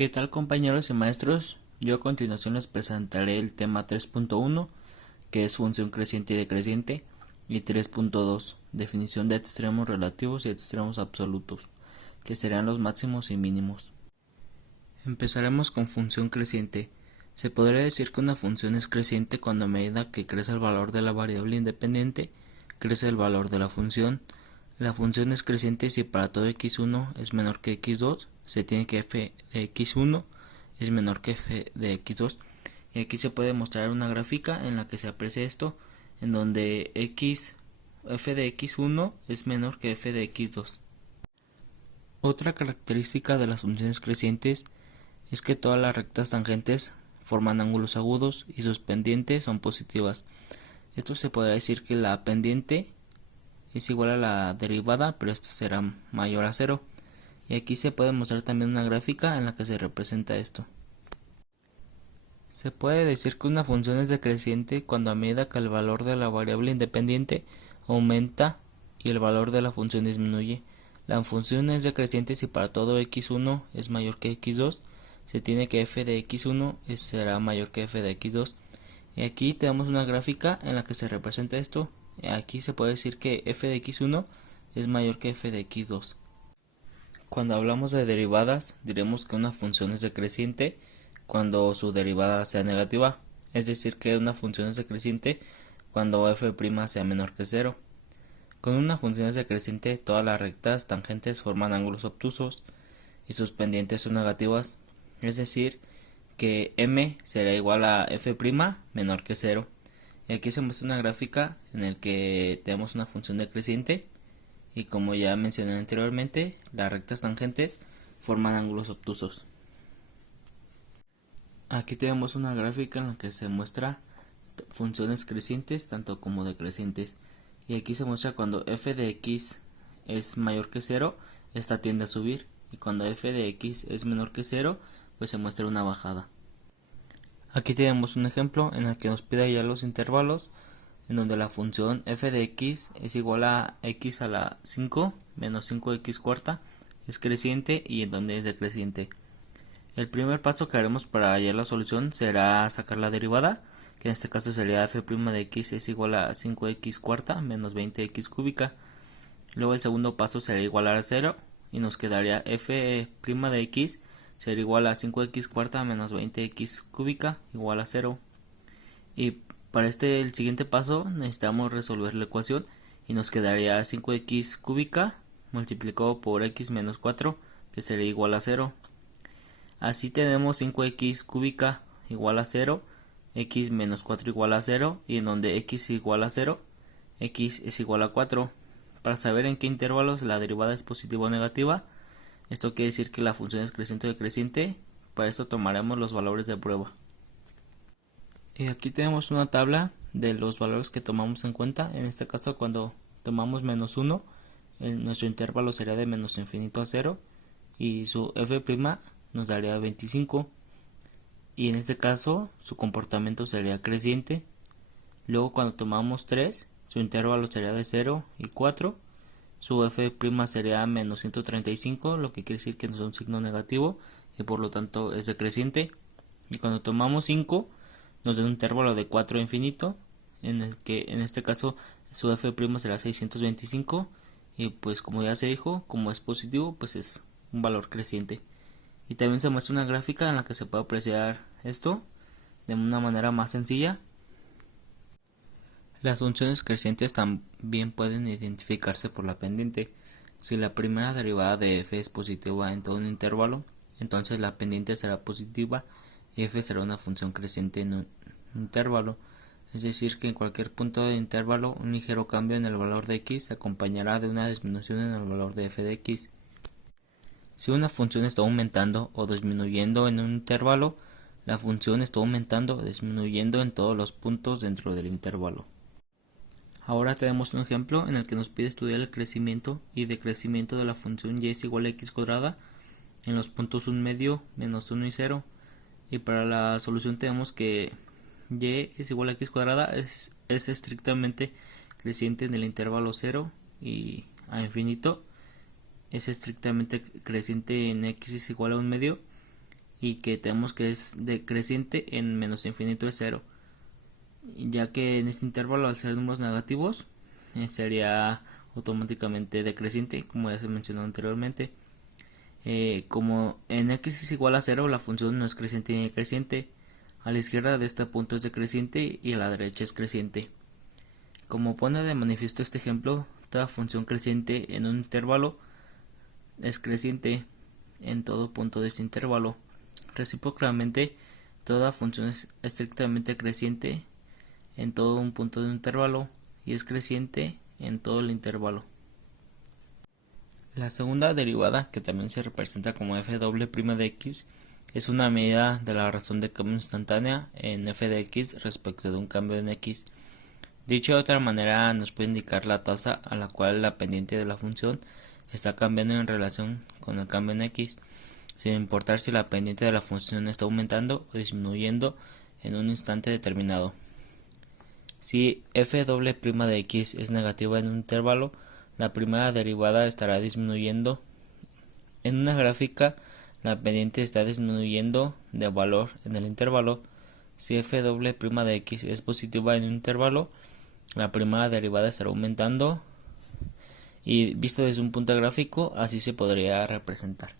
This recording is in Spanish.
¿Qué tal, compañeros y maestros? Yo a continuación les presentaré el tema 3.1, que es función creciente y decreciente, y 3.2, definición de extremos relativos y extremos absolutos, que serán los máximos y mínimos. Empezaremos con función creciente. Se podría decir que una función es creciente cuando a medida que crece el valor de la variable independiente, crece el valor de la función. La función es creciente si para todo x1 es menor que x2, se tiene que f de x1 es menor que f de x2. Y aquí se puede mostrar una gráfica en la que se aprecia esto, en donde f de x1 es menor que f de x2. Otra característica de las funciones crecientes es que todas las rectas tangentes forman ángulos agudos y sus pendientes son positivas. Esto se podrá decir que la pendiente es igual a la derivada, pero esta será mayor a 0. Y aquí se puede mostrar también una gráfica en la que se representa esto. Se puede decir que una función es decreciente cuando a medida que el valor de la variable independiente aumenta y el valor de la función disminuye. La función es decreciente si para todo x1 es mayor que x2, se tiene que f de x1 será mayor que f de x2. Y aquí tenemos una gráfica en la que se representa esto. Aquí se puede decir que f de x1 es mayor que f de x2. Cuando hablamos de derivadas, diremos que una función es decreciente cuando su derivada sea negativa, es decir que una función es decreciente cuando f' sea menor que 0. Con una función es decreciente, todas las rectas tangentes forman ángulos obtusos y sus pendientes son negativas, es decir que m será igual a f' menor que 0. Y aquí se muestra una gráfica en la que tenemos una función decreciente y, como ya mencioné anteriormente, las rectas tangentes forman ángulos obtusos. Aquí tenemos una gráfica en la que se muestra funciones crecientes tanto como decrecientes, y aquí se muestra cuando f de x es mayor que 0, esta tiende a subir, y cuando f de x es menor que 0, pues se muestra una bajada. Aquí tenemos un ejemplo en el que nos pide hallar los intervalos en donde la función f de x es igual a x a la 5 menos 5x cuarta, es creciente, y en donde es decreciente. El primer paso que haremos para hallar la solución será sacar la derivada, que en este caso sería f' de x es igual a 5x cuarta menos 20x cúbica. Luego el segundo paso será igualar a 0 y nos quedaría f' de x será igual a 5x cuarta menos 20x cúbica igual a 0. Y para el siguiente paso necesitamos resolver la ecuación y nos quedaría 5x cúbica multiplicado por x menos 4, que sería igual a 0. Así tenemos 5x cúbica igual a 0, x menos 4 igual a 0, y en donde x igual a 0, x es igual a 4. Para saber en qué intervalos la derivada es positiva o negativa, esto quiere decir que la función es creciente o decreciente. Para esto tomaremos los valores de prueba. Y aquí tenemos una tabla de los valores que tomamos en cuenta. En este caso, cuando tomamos menos 1, nuestro intervalo sería de menos infinito a 0 y su f' nos daría 25, y en este caso su comportamiento sería creciente. Luego, cuando tomamos 3, su intervalo sería de 0 y 4, su f' sería menos 135, lo que quiere decir que no es un signo negativo y por lo tanto es decreciente. Y cuando tomamos 5, nos da un intervalo de 4 a infinito, en el que en este caso su f' será 625, y pues como ya se dijo, como es positivo, pues es un valor creciente. Y también se muestra una gráfica en la que se puede apreciar esto de una manera más sencilla. Las funciones crecientes también pueden identificarse por la pendiente. Si la primera derivada de f es positiva en todo un intervalo, entonces la pendiente será positiva y f será una función creciente en un intervalo. Es decir que en cualquier punto del intervalo un ligero cambio en el valor de x se acompañará de una disminución en el valor de f de x. Si una función está aumentando o disminuyendo en un intervalo, la función está aumentando o disminuyendo en todos los puntos dentro del intervalo. Ahora tenemos un ejemplo en el que nos pide estudiar el crecimiento y decrecimiento de la función y es igual a x cuadrada en los puntos 1 medio, menos 1 y 0. Y para la solución tenemos que y es igual a x cuadrada es estrictamente creciente en el intervalo 0 y a infinito, es estrictamente creciente en x es igual a 1 medio, y que tenemos que es decreciente en menos infinito es 0, ya que en este intervalo al ser números negativos sería automáticamente decreciente, como ya se mencionó anteriormente. Como en x es igual a 0, la función no es creciente ni decreciente. A la izquierda de este punto es decreciente y a la derecha es creciente. Como pone de manifiesto este ejemplo, toda función creciente en un intervalo es creciente en todo punto de este intervalo. Recíprocamente, toda función es estrictamente creciente en todo un punto de un intervalo y es creciente en todo el intervalo. La segunda derivada, que también se representa como f doble prima de x, es una medida de la razón de cambio instantánea en f de x respecto de un cambio en x. Dicho de otra manera, nos puede indicar la tasa a la cual la pendiente de la función está cambiando en relación con el cambio en x, sin importar si la pendiente de la función está aumentando o disminuyendo en un instante determinado. Si f doble prima de x es negativa en un intervalo, la primera derivada estará disminuyendo. En una gráfica, la pendiente está disminuyendo de valor en el intervalo. Si f doble prima de x es positiva en un intervalo, la primera derivada estará aumentando, y visto desde un punto gráfico, así se podría representar.